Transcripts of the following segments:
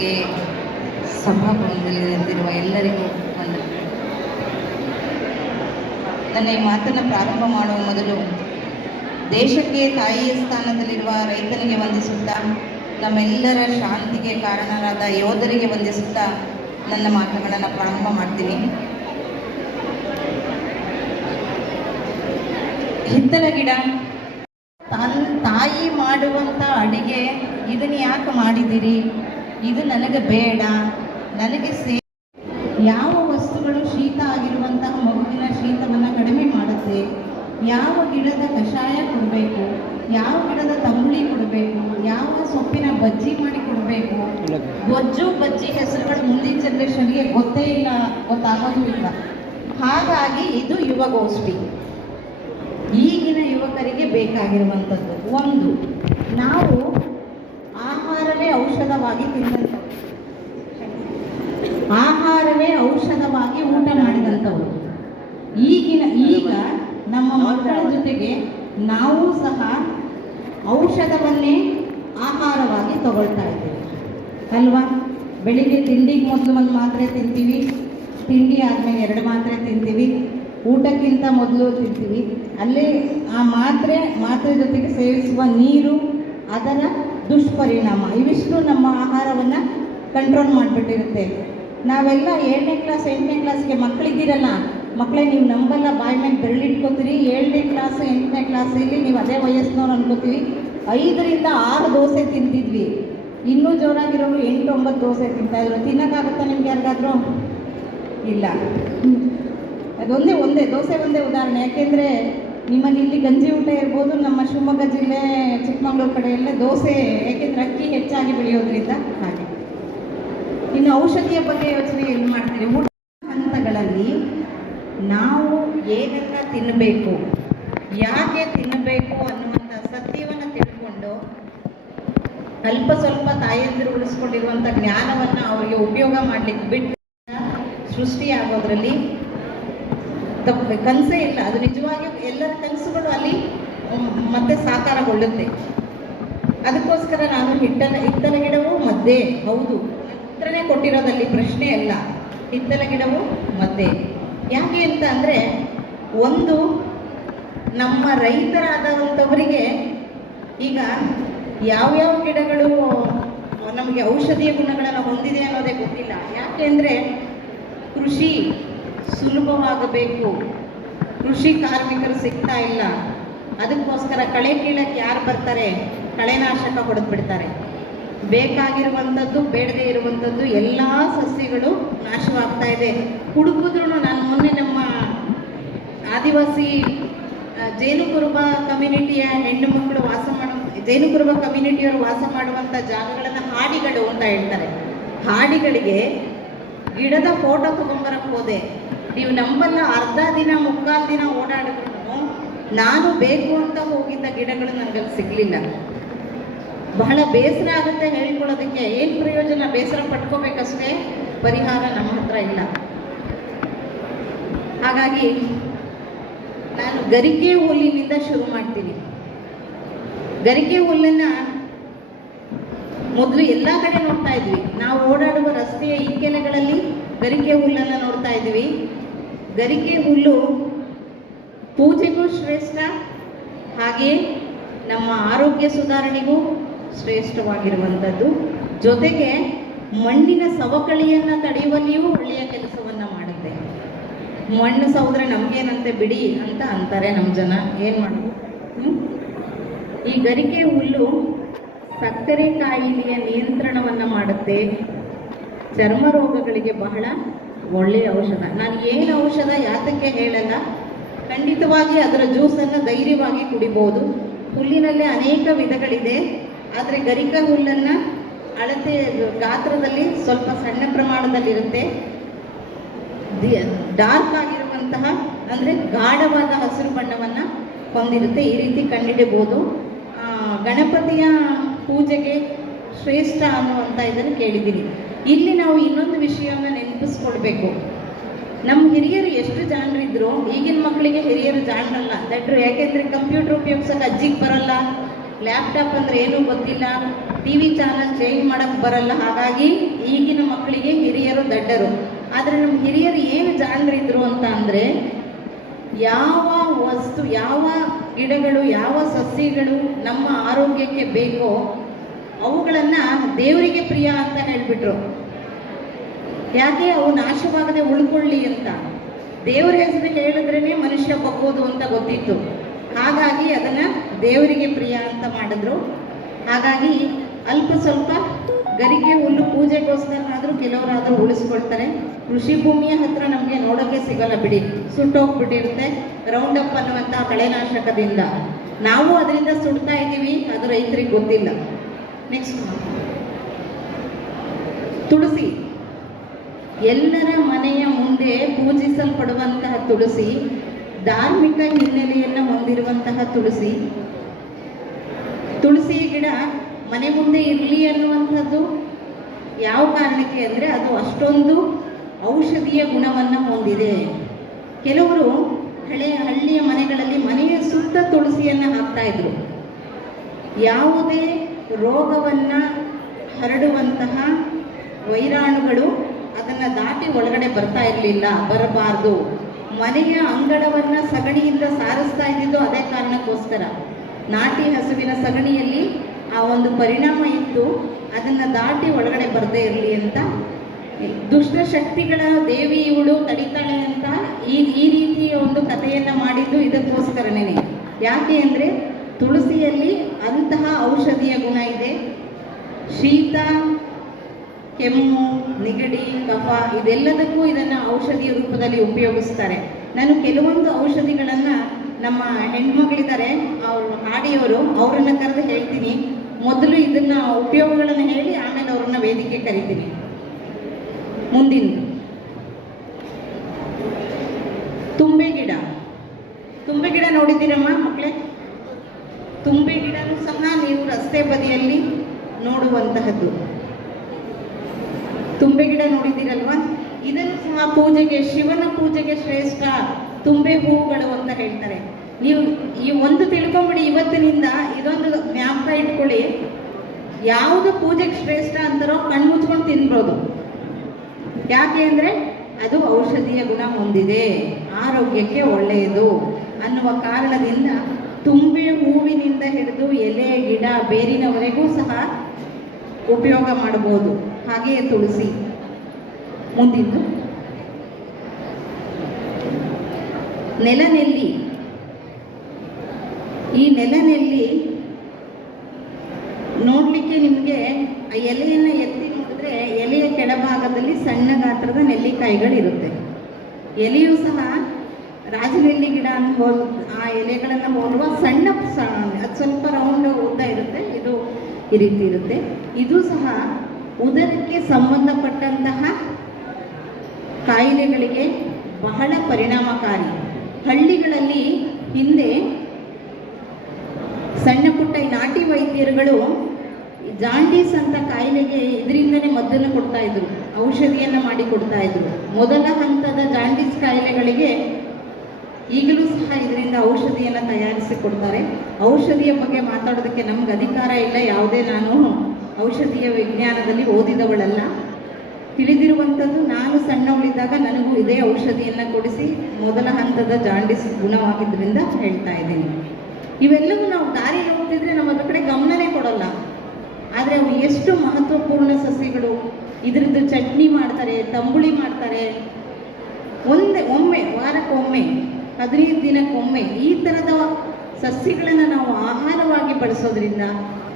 ಹಾಗೆ ಸಭಾಭವನದಲ್ಲಿ ನಿಂತಿರುವ ಎಲ್ಲರಿಗೂ ಒಂದು ನನ್ನ ಈ ಮಾತನ್ನು ಪ್ರಾರಂಭ ಮಾಡುವ ಮೊದಲು ದೇಶಕ್ಕೆ ತಾಯಿಯ ಸ್ಥಾನದಲ್ಲಿರುವ ರೈತನಿಗೆ ವಂದಿಸುತ್ತಾ, ನಮ್ಮೆಲ್ಲರ ಶಾಂತಿಗೆ ಕಾರಣರಾದ ಯೋಧರಿಗೆ ವಂದಿಸುತ್ತಾ ನನ್ನ ಮಾತುಗಳನ್ನು ಪ್ರಾರಂಭ ಮಾಡ್ತೀನಿ. ಹಿತ್ತಲ ಗಿಡ ತನ್ನ ತಾಯಿ ಮಾಡುವಂಥ ಅಡಿಗೆ ಇದನ್ನ ಯಾಕೆ ಮಾಡಿದಿರಿ? ಇದು ನನಗೆ ಬೇಡ, ನನಗೆ ಸೇ, ಯಾವ ವಸ್ತುಗಳು ಶೀತ ಆಗಿರುವಂತಹ ಮಗುವಿನ ಶೀತವನ್ನು ಕಡಿಮೆ ಮಾಡುತ್ತೆ, ಯಾವ ಗಿಡದ ಕಷಾಯ ಕೊಡಬೇಕು, ಯಾವ ಗಿಡದ ತಂಬುಳಿ ಕೊಡಬೇಕು, ಯಾವ ಸೊಪ್ಪಿನ ಬಜ್ಜಿ ಮಾಡಿ ಕೊಡಬೇಕು, ಗೊಜ್ಜು, ಬಜ್ಜಿ ಹೆಸರುಗಳು ಮುಂದಿನ ಜನರೇಷನ್ಗೆ ಗೊತ್ತೇ ಇಲ್ಲ, ಗೊತ್ತಾಗೋದು ಇಲ್ಲ. ಹಾಗಾಗಿ ಇದು ಯುವಗೋಷ್ಠಿ. ಈಗಿನ ಯುವಕರಿಗೆ ಬೇಕಾಗಿರುವಂಥದ್ದು ಒಂದು, ನಾವು ಆಹಾರವೇ ಔಷಧವಾಗಿ ತಿಂದಂಥವ್ರು. ಆಹಾರವೇ ಔಷಧವಾಗಿ ಊಟ ಮಾಡಿದಂಥವ್ರು. ಈಗಿನ, ಈಗ ನಮ್ಮ ಮಕ್ಕಳ ಜೊತೆಗೆ ನಾವು ಸಹ ಔಷಧವನ್ನೇ ಆಹಾರವಾಗಿ ತಗೊಳ್ತಾ ಇದ್ದೇವೆ. ಅಲ್ವಾ? ಬೆಳಿಗ್ಗೆ ತಿಂಡಿಗೆ ಮೊದಲು ಒಂದು ಮಾತ್ರೆ ತಿಂತೀವಿ, ತಿಂಡಿ ಆದಮೇಲೆ ಎರಡು ಮಾತ್ರೆ ತಿಂತೀವಿ, ಊಟಕ್ಕಿಂತ ಮೊದಲು ತಿಂತೀವಿ. ಅಲ್ಲಿ ಆ ಮಾತ್ರೆ ಮಾತ್ರೆ ಜೊತೆಗೆ ಸೇವಿಸುವ ನೀರು ಅದರ ದುಷ್ಪರಿಣಾಮ. ಇವಿಷ್ಟು ನಮ್ಮ ಆಹಾರವನ್ನು ಕಂಟ್ರೋಲ್ ಮಾಡಿಬಿಟ್ಟಿರುತ್ತೆ. ನಾವೆಲ್ಲ ಏಳನೇ ಕ್ಲಾಸ್ ಎಂಟನೇ ಕ್ಲಾಸ್ಗೆ ಮಕ್ಕಳಿದ್ದೀರಲ್ಲ ಮಕ್ಕಳೇ ನೀವು ನಂಬಲ್ಲ, ಬಾಯ್ ಮೇಲೆ ಬೆರಳಿಟ್ಕೋತೀರಿ. ಏಳನೇ ಕ್ಲಾಸ್ ಎಂಟನೇ ಕ್ಲಾಸಲ್ಲಿ ನೀವು ಅದೇ ವಯಸ್ಸಿನವ್ರು ಅನ್ಕೋತೀವಿ ಐದರಿಂದ ಆರು ದೋಸೆ ತಿಂತಿದ್ವಿ. ಇನ್ನೂ ಜೋರಾಗಿರೋರು ಎಂಟು ಒಂಬತ್ತು ದೋಸೆ ತಿಂತಾಯಿದ್ರು ತಿನ್ನೋಕ್ಕಾಗುತ್ತಾ ನಿಮ್ಗೆ ಯಾರಿಗಾದರೂ? ಇಲ್ಲ. ಅದೊಂದೇ, ಒಂದೇ, ದೋಸೆ ಒಂದೇ ಉದಾಹರಣೆ. ಯಾಕೆಂದರೆ ನಿಮ್ಮಲ್ಲಿ ಇಲ್ಲಿ ಗಂಜಿ ಊಟ ಇರ್ಬೋದು, ನಮ್ಮ ಶಿವಮೊಗ್ಗ ಜಿಲ್ಲೆ, ಚಿಕ್ಕಮಗಳೂರು ಕಡೆಯಲ್ಲೇ ದೋಸೆ ಏಕೆಂದ್ರೆ ಅಕ್ಕಿ ಹೆಚ್ಚಾಗಿ ಬೆಳೆಯೋದ್ರಿಂದ ಹಾಗೆ. ಇನ್ನು ಔಷಧಿಯ ಬಗ್ಗೆ ಯೋಚನೆ ಏನು ಮಾಡ್ತೀರಿ? ಊಟ ಹಂತಗಳಲ್ಲಿ ನಾವು ಏನೆಲ್ಲ ತಿನ್ನಬೇಕು ಯಾಕೆ ತಿನ್ನಬೇಕು ಅನ್ನುವಂಥ ಸತ್ಯವನ್ನು ತಿಳ್ಕೊಂಡು ಅಲ್ಪ ಸ್ವಲ್ಪ ತಾಯಂದಿರು ಉಳಿಸ್ಕೊಂಡಿರುವಂಥ ಜ್ಞಾನವನ್ನು ಅವರಿಗೆ ಉಪಯೋಗ ಮಾಡಲಿಕ್ಕೆ ಬಿಟ್ಟು ಸೃಷ್ಟಿಯಾಗೋದ್ರಲ್ಲಿ ತಪ್ಪು ಕನಸೇ ಇಲ್ಲ. ಅದು ನಿಜವಾಗಿಯೂ ಎಲ್ಲರ ಕನಸುಗಳು ಅಲ್ಲಿ ಮತ್ತೆ ಸಾಕಾರಗೊಳ್ಳುತ್ತೆ. ಅದಕ್ಕೋಸ್ಕರ ನಾನು ಹಿಟ್ಟನ, ಹಿತ್ತಲ ಗಿಡವು ಮದ್ದೆ. ಹೌದು. ಹತ್ರನೇ ಕೊಟ್ಟಿರೋದಲ್ಲಿ ಪ್ರಶ್ನೆ ಅಲ್ಲ. ಹಿತ್ತಲ ಗಿಡವು ಮದ್ದೆ. ಯಾಕೆ ಅಂತ ಅಂದರೆ, ಒಂದು, ನಮ್ಮ ರೈತರಾದಂಥವರಿಗೆ ಈಗ ಯಾವ್ಯಾವ ಗಿಡಗಳು, ನಮಗೆ ಔಷಧೀಯ ಗುಣಗಳನ್ನು ಹೊಂದಿದೆ ಅನ್ನೋದೇ ಗೊತ್ತಿಲ್ಲ. ಯಾಕೆ ಅಂದರೆ ಕೃಷಿ ಸುಲಭವಾಗಬೇಕು. ಕೃಷಿ ಕಾರ್ಮಿಕರು ಸಿಗ್ತಾ ಇಲ್ಲ. ಅದಕ್ಕೋಸ್ಕರ ಕಳೆ ಕೀಳಕ್ಕೆ ಯಾರು ಬರ್ತಾರೆ? ಕಳೆನಾಶಕ ಹೊಡೆದ್ಬಿಡ್ತಾರೆ ಬೇಕಾಗಿರುವಂಥದ್ದು, ಬೇಡದೇ ಇರುವಂಥದ್ದು, ಎಲ್ಲ ಸಸ್ಯಗಳು ನಾಶವಾಗ್ತಾ ಇದೆ. ಹುಡುಕಿದ್ರು ನಾನು ಮೊನ್ನೆ ನಮ್ಮ ಆದಿವಾಸಿ ಜೇನುಕುರುಬ ಜೇನು ಕುರುಬ ಕಮ್ಯುನಿಟಿಯ ಹೆಣ್ಣು ಮಕ್ಕಳು ವಾಸ ಮಾಡೋ ಜೇನು ಕುರುಬ ಕಮ್ಯುನಿಟಿಯವರು ವಾಸ ಮಾಡುವಂಥ ಜಾಗಗಳನ್ನು ಹಾಡಿಗಳು ಅಂತ ಹೇಳ್ತಾರೆ. ಹಾಡಿಗಳಿಗೆ ಗಿಡದ ಫೋಟೋ ತಗೊಂಬರಕ್ಕೆ ಹೋದೆ. ನೀವು ನಂಬಲ್ಲ ಅರ್ಧ ದಿನ, ಮುಕ್ಕಾಲು ದಿನ ಓಡಾಡಿದ್ರು ನಾನು ಬೇಕು ಅಂತ ಹೋಗಿದ್ದ ಗಿಡಗಳು ನನಗೆ ಸಿಗಲಿಲ್ಲ. ಬಹಳ ಬೇಸರ ಆಗುತ್ತೆ ಹೇಳ್ಕೊಳ್ಳೋದಕ್ಕೆ ಏನು ಪ್ರಯೋಜನ? ಬೇಸರ ಪಟ್ಕೋಬೇಕಷ್ಟೇ? ಪರಿಹಾರ ನಮ್ಮ ಹತ್ರ ಇಲ್ಲ. ಹಾಗಾಗಿ ನಾನು ಗರಿಕೆ ಹುಲ್ಲಿನಿಂದ ಶುರು ಮಾಡ್ತೀನಿ. ಗರಿಕೆ ಹುಲ್ಲನ್ನ ಮೊದಲು ಎಲ್ಲ ಕಡೆ ನೋಡ್ತಾ ಇದ್ವಿ. ನಾವು ಓಡಾಡುವ ರಸ್ತೆಯ ಇಕ್ಕೆಲೆಗಳಲ್ಲಿ ಗರಿಕೆ ಹುಲ್ಲನ್ನು ನೋಡ್ತಾ ಇದ್ವಿ. ಗರಿಕೆ ಹುಲ್ಲು ಪೂಜೆಗೂ ಶ್ರೇಷ್ಠ, ಹಾಗೆಯೇ ನಮ್ಮ ಆರೋಗ್ಯ ಸುಧಾರಣೆಗೂ ಶ್ರೇಷ್ಠವಾಗಿರುವಂಥದ್ದು. ಜೊತೆಗೆ ಮಣ್ಣಿನ ಸವಕಳಿಯನ್ನು ತಡೆಯುವಲ್ಲಿಯೂ ಒಳ್ಳೆಯ ಕೆಲಸವನ್ನು ಮಾಡುತ್ತೆ. ಮಣ್ಣು ಸೌದ್ರೆ ನಮಗೇನಂತೆ ಬಿಡಿ ಅಂತ ಅಂತಾರೆ ನಮ್ಮ ಜನ. ಏನು ಮಾಡೋದು? ಈ ಗರಿಕೆ ಹುಲ್ಲು ಸಕ್ಕರೆ ಕಾಯಿಲೆಯ ನಿಯಂತ್ರಣವನ್ನು ಮಾಡುತ್ತೆ. ಚರ್ಮ ರೋಗಗಳಿಗೆ ಬಹಳ ಒಳ್ಳೆಯ ಔಷಧ. ನಾನು ಏನು ಔಷಧ ಯಾತಕ್ಕೆ ಹೇಳಲ್ಲ. ಖಂಡಿತವಾಗಿ ಅದರ ಜ್ಯೂಸನ್ನು ಧೈರ್ಯವಾಗಿ ಕುಡಿಬೋದು. ಹುಲ್ಲಿನಲ್ಲೇ ಅನೇಕ ವಿಧಗಳಿದೆ. ಆದರೆ ಗರಿಕ ಹುಲ್ಲನ್ನು ಅಳತೆ ಗಾತ್ರದಲ್ಲಿ ಸ್ವಲ್ಪ ಸಣ್ಣ ಪ್ರಮಾಣದಲ್ಲಿರುತ್ತೆ. ಡಾರ್ಕ್ ಆಗಿರುವಂತಹ, ಅಂದರೆ ಗಾಢವಾದ ಹಸಿರು ಬಣ್ಣವನ್ನು ಹೊಂದಿರುತ್ತೆ. ಈ ರೀತಿ ಕಂಡಿಡಬಹುದು. ಗಣಪತಿಯ ಪೂಜೆಗೆ ಶ್ರೇಷ್ಠ ಅನ್ನುವಂಥ ಇದನ್ನು ಕೇಳಿದ್ದೀನಿ. ಇಲ್ಲಿ ನಾವು ಇನ್ನೊಂದು ವಿಷಯವನ್ನು ನೆನಪಿಸ್ಕೊಳ್ಬೇಕು. ನಮ್ಮ ಹಿರಿಯರು ಎಷ್ಟು ಜಾಣರಿದ್ರು ಈಗಿನ ಮಕ್ಕಳಿಗೆ ಹಿರಿಯರು ಜಾಣರಲ್ಲ ದಟ್ರು ಯಾಕೆಂದರೆ ಕಂಪ್ಯೂಟರ್ ಉಪಯೋಗಿಸೋಕೆ ಅಜ್ಜಿಗೆ ಬರಲ್ಲ ಲ್ಯಾಪ್ಟಾಪ್ ಅಂದರೆ ಏನೂ ಗೊತ್ತಿಲ್ಲ ಟಿ ವಿ ಚಾನಲ್ ಚೇಂಜ್ ಮಾಡೋಕೆ ಬರಲ್ಲ. ಹಾಗಾಗಿ ಈಗಿನ ಮಕ್ಕಳಿಗೆ ಹಿರಿಯರು ದಡ್ಡರು. ಆದರೆ ನಮ್ಮ ಹಿರಿಯರು ಏನು ಜಾಣರಿದ್ರು ಅಂತ ಅಂದರೆ, ಯಾವ ವಸ್ತು, ಯಾವ ಗಿಡಗಳು, ಯಾವ ಸಸ್ಯಗಳು ನಮ್ಮ ಆರೋಗ್ಯಕ್ಕೆ ಬೇಕೋ ಅವುಗಳನ್ನು ದೇವರಿಗೆ ಪ್ರಿಯ ಅಂತ ಹೇಳಿಬಿಟ್ರು. ಯಾಕೆ? ಅವು ನಾಶವಾಗದೆ ಉಳ್ಕೊಳ್ಳಿ ಅಂತ. ದೇವರ ಹೆಸರು ಹೇಳಿದ್ರೇನೆ ಮನುಷ್ಯ ಬಗ್ಗೋದು ಅಂತ ಗೊತ್ತಿತ್ತು. ಹಾಗಾಗಿ ಅದನ್ನು ದೇವರಿಗೆ ಪ್ರಿಯ ಅಂತ ಮಾಡಿದ್ರು. ಹಾಗಾಗಿ ಅಲ್ಪ ಸ್ವಲ್ಪ ಗರಿಕೆ, ಹುಲ್ಲು ಪೂಜೆಗೋಸ್ಕರನಾದರೂ ಕೆಲವರಾದರೂ ಉಳಿಸ್ಕೊಳ್ತಾರೆ. ಕೃಷಿ ಭೂಮಿಯ ಹತ್ರ ನಮಗೆ ನೋಡೋಕ್ಕೆ ಸಿಗಲ್ಲ ಬಿಡಿ. ಸುಟ್ಟೋಗ್ಬಿಟ್ಟಿರುತ್ತೆ. ರೌಂಡ್ ಅಪ್ ಅನ್ನುವಂಥ ಕಳೆನಾಶಕದಿಂದ. ನಾವು ಅದರಿಂದ ಸುಡ್ತಾ ಇದ್ದೀವಿ, ಅದು ರೈತರಿಗೆ ಗೊತ್ತಿಲ್ಲ. ನೆಕ್ಸ್ಟ್ ತುಳಸಿ. ಎಲ್ಲರ ಮನೆಯ ಮುಂದೆ ಪೂಜಿಸಲ್ಪಡುವಂತಹ ತುಳಸಿ, ಧಾರ್ಮಿಕ ಹಿನ್ನೆಲೆಯನ್ನು ಹೊಂದಿರುವಂತಹ ತುಳಸಿ. ತುಳಸಿ ಗಿಡ ಮನೆ ಮುಂದೆ ಇರಲಿ ಅನ್ನುವಂಥದ್ದು ಯಾವ ಕಾರಣಕ್ಕೆ ಅಂದರೆ ಅದು ಅಷ್ಟೊಂದು ಔಷಧೀಯ ಗುಣವನ್ನು ಹೊಂದಿದೆ. ಕೆಲವರು ಹಳೆಯ ಹಳ್ಳಿಯ ಮನೆಗಳಲ್ಲಿ ಮನೆಯ ಸುತ್ತ ತುಳಸಿಯನ್ನು ಹಾಕ್ತಾ ಇದ್ರು. ಯಾವುದೇ ರೋಗವನ್ನು ಹರಡುವಂತಹ ವೈರಾಣುಗಳು ಅದನ್ನು ದಾಟಿ ಒಳಗಡೆ ಬರ್ತಾ ಇರಲಿಲ್ಲ, ಬರಬಾರ್ದು. ಮನೆಯ ಅಂಗಳವನ್ನು ಸಗಣಿಯಿಂದ ಸಾರಿಸ್ತಾ ಇದ್ದಿದ್ದು ಅದೇ ಕಾರಣಕ್ಕೋಸ್ಕರ. ನಾಟಿ ಹಸುವಿನ ಸಗಣಿಯಲ್ಲಿ ಆ ಒಂದು ಪರಿಣಾಮ ಇತ್ತು, ಅದನ್ನು ದಾಟಿ ಒಳಗಡೆ ಬರದೇ ಇರಲಿ ಅಂತ. ದುಷ್ಟ ಶಕ್ತಿಗಳ ದೇವಿ ಇವಳು ತಡಿತಾಳೆ ಅಂತ ಈ ಈ ರೀತಿಯ ಒಂದು ಕಥೆಯನ್ನು ಮಾಡಿದ್ದು ಇದಕ್ಕೋಸ್ಕರನೇ ಯಾಕೆ ಅಂದರೆ ತುಳಸಿಯಲ್ಲಿ ಅಂತಹ ಔಷಧೀಯ ಗುಣ ಇದೆ. ಶೀತ, ಕೆಮ್ಮು, ನೆಗಡಿ, ಕಫ ಇದೆಲ್ಲದಕ್ಕೂ ಇದನ್ನು ಔಷಧಿಯ ರೂಪದಲ್ಲಿ ಉಪಯೋಗಿಸ್ತಾರೆ. ನಾನು ಕೆಲವೊಂದು ಔಷಧಿಗಳನ್ನು ನಮ್ಮ ಹೆಣ್ಮಗಳಿದ್ದಾರೆ ಅವರು ಹಾಡಿಯವರು ಅವರನ್ನು ಕರೆದು ಹೇಳ್ತೀನಿ. ಮೊದಲು ಇದನ್ನ ಉಪಯೋಗಗಳನ್ನು ಹೇಳಿ ಆಮೇಲೆ ಅವ್ರನ್ನ ವೇದಿಕೆ ಕರಿತೀನಿ. ಮುಂದಿನ ತುಂಬೆ ಗಿಡ ತುಂಬೆ ಗಿಡ ನೋಡಿದ್ದೀರಮ್ಮ ಮಕ್ಕಳೇ ತುಂಬೆ ಗಿಡನೂ ಸಹ ನೀವು ರಸ್ತೆ ಬದಿಯಲ್ಲಿ ನೋಡುವಂತಹದ್ದು ತುಂಬೆ ಗಿಡ ನೋಡಿದ್ದೀರಲ್ವಾ? ಇದನ್ನು ಸಹ ಪೂಜೆಗೆ, ಶಿವನ ಪೂಜೆಗೆ ಶ್ರೇಷ್ಠ ತುಂಬೆ ಹೂಗಳು ಅಂತ ಹೇಳ್ತಾರೆ. ನೀವು ಈ ಒಂದು ತಿಳ್ಕೊಂಬಿಡಿ, ಇವತ್ತಿನಿಂದ ಇದೊಂದು ಜ್ಞಾಪಕ ಇಟ್ಕೊಳ್ಳಿ. ಯಾವುದು ಪೂಜೆಗೆ ಶ್ರೇಷ್ಠ ಅಂತಾರೋ ಕಣ್ಣು ಮುಚ್ಕೊಂಡು ತಿನ್ಬೋದು. ಯಾಕೆ ಅಂದರೆ ಅದು ಔಷಧೀಯ ಗುಣ ಹೊಂದಿದೆ. ಆರೋಗ್ಯಕ್ಕೆ ಒಳ್ಳೆಯದು ಅನ್ನುವ ಕಾರಣದಿಂದ ತುಂಬೆ ಹೂವಿನಿಂದ ಹಿಡಿದು ಎಲೆ ಗಿಡ ಬೇರಿನವರೆಗೂ ಸಹ ಉಪಯೋಗ ಮಾಡಬಹುದು. ಹಾಗೆಯೇ ತುಳಸಿ. ಮುಂದಿದ್ದು. ನೆಲನೆಲ್ಲಿ. ಈ ನೆಲನೆಲ್ಲಿ ನೋಡಲಿಕ್ಕೆ ನಿಮಗೆ ಎಲೆಯನ್ನು ಎತ್ತಿ ನೋಡಿದ್ರೆ ಎಲೆಯ ಕೆಳಭಾಗದಲ್ಲಿ ಸಣ್ಣ ಗಾತ್ರದ ನೆಲ್ಲಿಕಾಯಿಗಳಿರುತ್ತೆ. ಎಲೆಯೂ ಸಹ ರಾಜನೆಲ್ಲಿ ಗಿಡ ಹೋಲ್ ಆ ಎಲೆಗಳನ್ನು ಹೋಲುವ ಸಣ್ಣ ಅದು ಸ್ವಲ್ಪ ರೌಂಡ್ ಉದ್ದ ಇರುತ್ತೆ. ಈ ರೀತಿ ಇರುತ್ತೆ. ಇದು ಸಹ ಉದರಕ್ಕೆ ಸಂಬಂಧಪಟ್ಟಂತಹ ಕಾಯಿಲೆಗಳಿಗೆ ಬಹಳ ಪರಿಣಾಮಕಾರಿ. ಹಳ್ಳಿಗಳಲ್ಲಿ ಹಿಂದೆ ಸಣ್ಣ ಪುಟ್ಟ ನಾಟಿ ವೈದ್ಯರುಗಳು ಜಾಂಡೀಸ್ ಅಂತ ಕಾಯಿಲೆಗೆ ಇದರಿಂದನೇ ಮದ್ದನ್ನು ಕೊಡ್ತಾ ಇದ್ರು, ಔಷಧಿಯನ್ನು ಮಾಡಿ ಕೊಡ್ತಾ ಇದ್ರು. ಮೊದಲ ಹಂತದ ಜಾಂಡೀಸ್ ಕಾಯಿಲೆಗಳಿಗೆ ಈಗಲೂ ಸಹ ಇದರಿಂದ ಔಷಧಿಯನ್ನು ತಯಾರಿಸಿ ಕೊಡ್ತಾರೆ ಔಷಧಿಯ ಬಗ್ಗೆ ಮಾತಾಡೋದಕ್ಕೆ ನಮ್ಗೆ ಅಧಿಕಾರ ಇಲ್ಲ. ಯಾವುದೇ ನಾನು ಔಷಧೀಯ ವಿಜ್ಞಾನದಲ್ಲಿ ಓದಿದವಳಲ್ಲ. ತಿಳಿದಿರುವಂಥದ್ದು ನಾನು ಸಣ್ಣವಳಿದ್ದಾಗ ನನಗೂ ಇದೇ ಔಷಧಿಯನ್ನು ಕೊಡಿಸಿ ಮೊದಲ ಹಂತದ ಜಾಂಡಿಸ್ ಗುಣವಾಗಿದ್ದರಿಂದ ಹೇಳ್ತಾ ಇದ್ದೀನಿ. ಇವೆಲ್ಲವೂ ನಾವು ದಾರಿ ಹೋಗ್ತಿದ್ರೆ ನಮ್ಮ ಅದ್ರ ಕಡೆ ಗಮನನೇ ಕೊಡಲ್ಲ. ಆದರೆ ಅವು ಎಷ್ಟು ಮಹತ್ವಪೂರ್ಣ ಸಸ್ಯಗಳು ಇದರದ್ದು ಚಟ್ನಿ ಮಾಡ್ತಾರೆ, ತಂಬುಳಿ ಮಾಡ್ತಾರೆ. ಒಂದೇ, ಒಮ್ಮೆ, ವಾರಕ್ಕೊಮ್ಮೆ ಹದಿನೈದು ದಿನಕ್ಕೊಮ್ಮೆ ಈ ಥರದ ಸಸ್ಯಗಳನ್ನು ನಾವು ಆಹಾರವಾಗಿ ಬಳಸೋದ್ರಿಂದ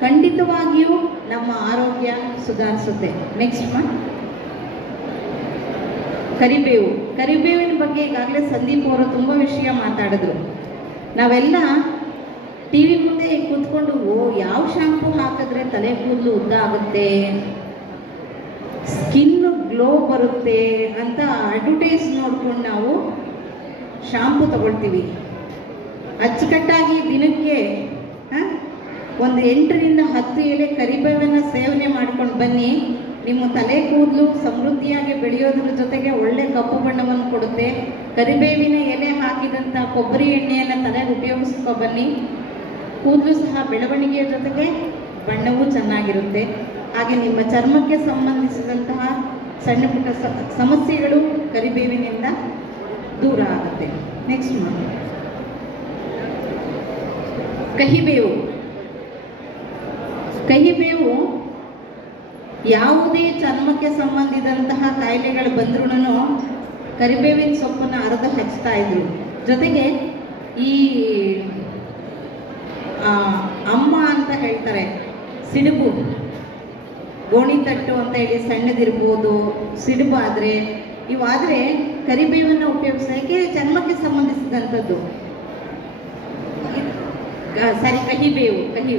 ಖಂಡಿತವಾಗಿಯೂ ನಮ್ಮ ಆರೋಗ್ಯ ಸುಧಾರಿಸುತ್ತೆ. ನೆಕ್ಸ್ಟ್ ಮಾ. ಕರಿಬೇವು. ಕರಿಬೇವಿನ ಬಗ್ಗೆ ಈಗಾಗಲೇ ಸಂದೀಪ್ ಅವರು ತುಂಬ ವಿಷಯ ಮಾತಾಡಿದ್ರು. ನಾವೆಲ್ಲ ಟಿ ವಿ ಮುಂದೆ ಕೂತ್ಕೊಂಡು ಯಾವ ಶಾಂಪು ಹಾಕಿದ್ರೆ ತಲೆ ಕೂದಲು ಉದ್ದ ಆಗುತ್ತೆ? ಸ್ಕಿನ್ ಗ್ಲೋ ಬರುತ್ತೆ ಅಂತ ಅಡ್ವರ್ಟೈಸ್ ನೋಡ್ಕೊಂಡು ನಾವು ಶಾಂಪು ತಗೊಳ್ತೀವಿ. ಅಚ್ಚುಕಟ್ಟಾಗಿ ದಿನಕ್ಕೆ ಒಂದು ಎಂಟರಿಂದ ಹತ್ತು ಎಲೆ ಕರಿಬೇವನ್ನು ಸೇವನೆ ಮಾಡ್ಕೊಂಡು ಬನ್ನಿ. ನಿಮ್ಮ ತಲೆ ಕೂದಲು ಸಮೃದ್ಧಿಯಾಗಿ ಬೆಳೆಯೋದ್ರ ಜೊತೆಗೆ ಒಳ್ಳೆ ಕಪ್ಪು ಬಣ್ಣವನ್ನು ಕೊಡುತ್ತೆ. ಕರಿಬೇವಿನ ಎಲೆ ಹಾಕಿದಂಥ ಕೊಬ್ಬರಿ ಎಣ್ಣೆಯನ್ನು ತಲೆಗೆ ಉಪಯೋಗಿಸ್ಕೊ ಬನ್ನಿ. ಕೂದಲು ಸಹ ಬೆಳವಣಿಗೆಯ ಜೊತೆಗೆ ಬಣ್ಣವೂ ಚೆನ್ನಾಗಿರುತ್ತೆ. ಹಾಗೆ ನಿಮ್ಮ ಚರ್ಮಕ್ಕೆ ಸಂಬಂಧಿಸಿದಂತಹ ಸಣ್ಣ ಪುಟ್ಟ ಸಮಸ್ಯೆಗಳು ಕರಿಬೇವಿನಿಂದ ದೂರ ಆಗುತ್ತೆ. ನೆಕ್ಸ್ಟ್ ಮಾಡಿ ಕಹಿಬೇವು ಕಹಿಬೇವು ಯಾವುದೇ ಚರ್ಮಕ್ಕೆ ಸಂಬಂಧಿದಂತಹ ಕಾಯಿಲೆಗಳು ಬಂದ್ರೂ ಕರಿಬೇವಿನ ಸೊಪ್ಪನ್ನು ಅರ್ಧ ಹಚ್ತಾ ಇದ್ರು. ಜೊತೆಗೆ ಈ ಅಮ್ಮ ಅಂತ ಹೇಳ್ತಾರೆ, ಸಿಡುಬು. ಗೋಣಿತಟ್ಟು ಅಂತ ಹೇಳಿ ಸಣ್ಣದಿರ್ಬೋದು ಸಿಡುಬು ಆದರೆ ಇವಾದರೆ ಕರಿಬೇವನ್ನು ಉಪಯೋಗಿಸೋಕೆ ಚರ್ಮಕ್ಕೆ ಸಂಬಂಧಿಸಿದಂಥದ್ದು. ಆ, ಸಾರಿ ಕಹಿಬೇವು ಕಹಿ